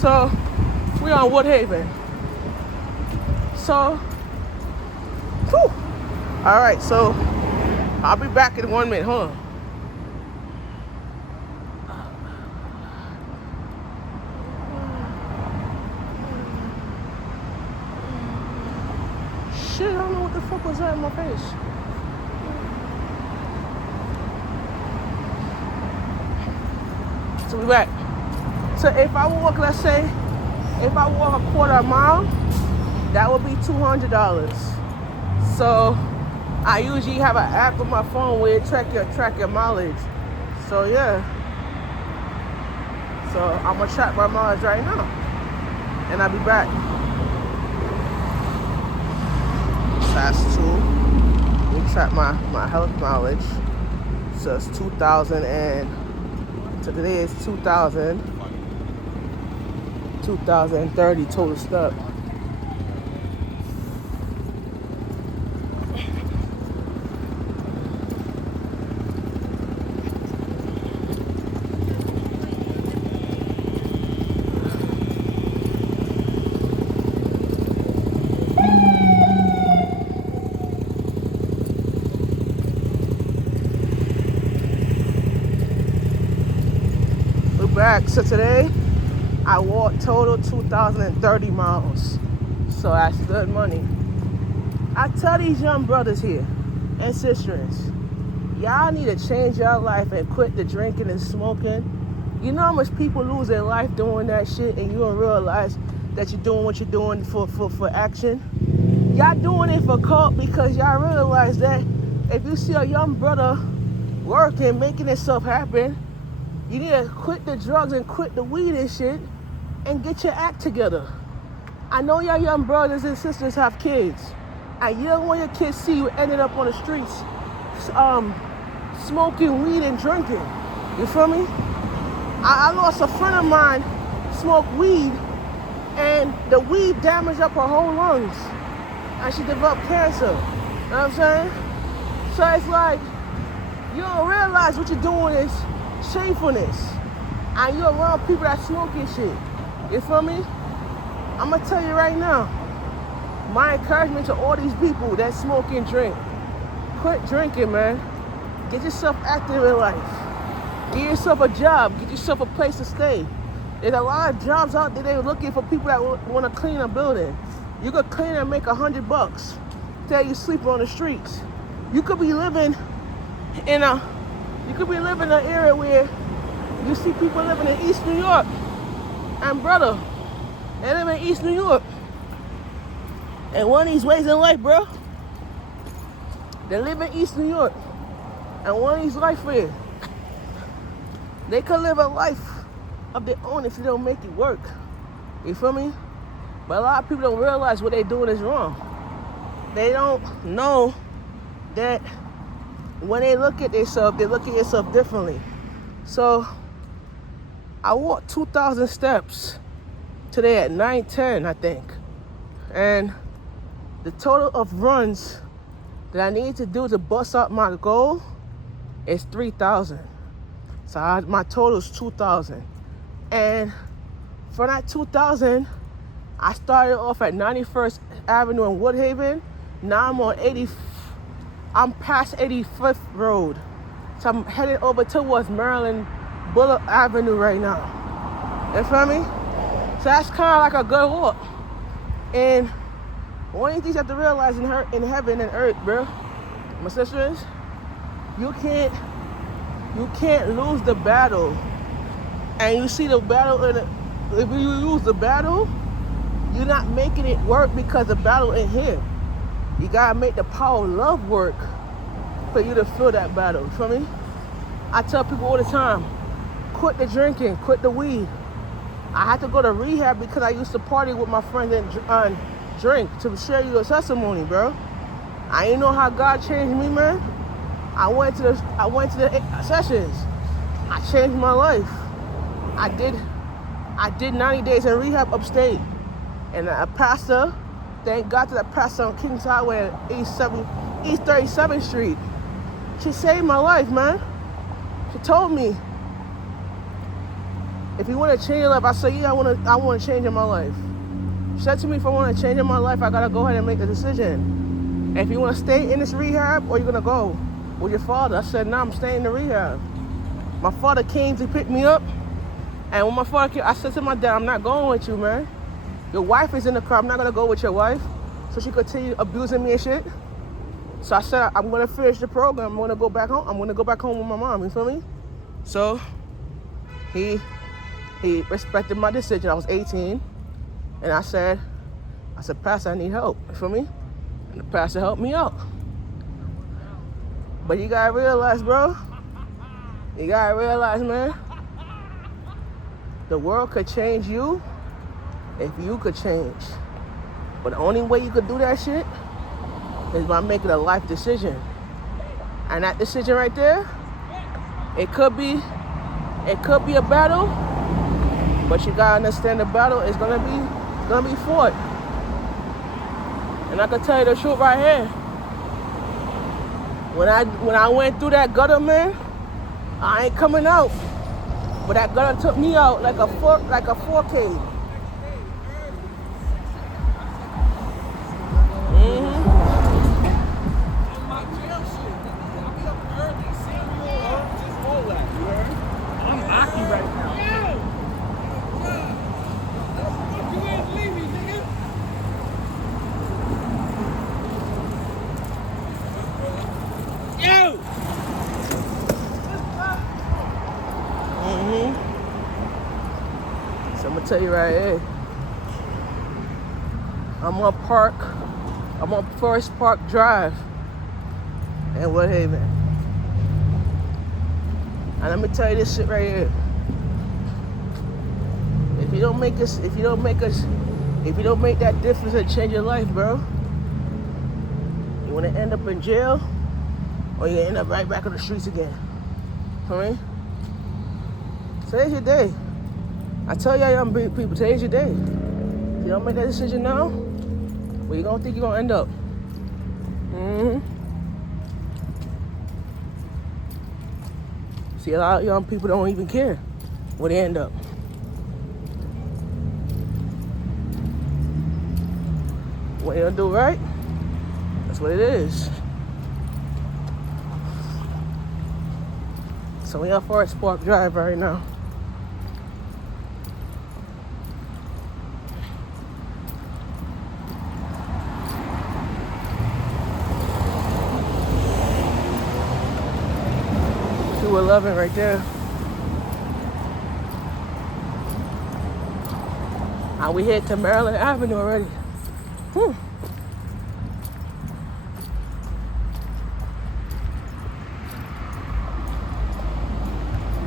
So we on Woodhaven. So, whew. All right, so I'll be back in 1 minute. Hold on. Shit, I don't know what the fuck was that in my face. So we back. So if I walk, let's say, if I walk a quarter mile, that would be $200. So I usually have an app on my phone where it track your mileage. So yeah. So I'm gonna track my mileage right now, and I'll be back. That's 2. Let me track my health mileage. So it's 2,000 and so today is 2,030 total step. Back. So today I walked total 2,030 miles. So that's good money. I tell these young brothers here and sisters, y'all need to change your life and quit the drinking and smoking. You know how much people lose their life doing that shit, and you don't realize that you're doing what you're doing for action. Y'all doing it for cult because y'all realize that if you see a young brother working, making himself happen, you need to quit the drugs and quit the weed and shit and get your act together. I know your young brothers and sisters have kids, and you don't want your kids see you ending up on the streets smoking weed and drinking. You feel me? I lost a friend of mine, smoked weed, and the weed damaged up her whole lungs, and she developed cancer. You know what I'm saying? So it's like, you don't realize what you're doing is shamefulness, and you're around people that smoking shit. You feel me? I'm gonna tell you right now, my encouragement to all these people that smoke and drink: quit drinking, man. Get yourself active in life. Get yourself a job. Get yourself a place to stay. There's a lot of jobs out there. They're looking for people that want to clean a building. You could clean and make $100. Tell you sleep on the streets. You could be living in an area where you see people living in East New York. And brother, they live in East New York. And one of these ways in life, bro, they live in East New York. And one of these life is, they could live a life of their own if they don't make it work. You feel me? But a lot of people don't realize what they're doing is wrong. They don't know that when they look at themselves, they look at yourself differently. So I walked 2,000 steps today at 9:10, I think. And the total of runs that I need to do to bust up my goal is 3,000. So my total is 2,000. And for that 2,000, I started off at 91st Avenue in Woodhaven. Now I'm past 85th Road. So I'm headed over towards Maryland Bullock Avenue right now. You feel me? So that's kind of like a good walk. And one of the things you have to realize in heaven and earth, bro, my sisters, you can't lose the battle. And you see the battle, if you lose the battle, you're not making it work because the battle ain't here. You gotta make the power of love work for you to feel that battle. You feel me? I tell people all the time, quit the drinking, quit the weed. I had to go to rehab because I used to party with my friends and drink. To share you a testimony, bro. I ain't know how God changed me, man. I went to the sessions. I changed my life. I did 90 days in rehab upstate. And a pastor, thank God to that pastor on Kings Highway at East 37th Street. She saved my life, man. She told me, if you want to change your life, I said, yeah, I want to change in my life. She said to me, if I want to change in my life, I got to go ahead and make the decision. And if you want to stay in this rehab or you're going to go with your father, I said, nah, I'm staying in the rehab. My father came to pick me up. And when my father came, I said to my dad, I'm not going with you, man. Your wife is in the car. I'm not going to go with your wife. So she continue abusing me and shit. So I said, I'm going to finish the program. I'm going to go back home. I'm going to go back home with my mom. You feel me? So he respected my decision. I was 18. And I said, Pastor, I need help. You feel me? And the pastor helped me out. But you got to realize, bro. You got to realize, man. The world could change you if you could change. But the only way you could do that shit is by making a life decision. And that decision right there, it could be a battle, but you gotta understand the battle is gonna be fought. And I can tell you the truth right here. When I went through that gutter, man, I ain't coming out. But that gutter took me out like a 4K. So I'm gonna tell you right here. I'm on Forest Park Drive in Woodhaven. And let me tell you this shit right here. If you don't make that difference and change your life, bro, you wanna end up in jail or you end up right back on the streets again. Alright? Today's your day. I tell y'all young people, today's your day. If you don't make that decision now, where you gonna think you're gonna end up? See, a lot of young people don't even care where they end up. What you gonna do, right? That's what it is. So we on Forest Park Drive right now. .211 right there. And we head to Maryland Avenue already.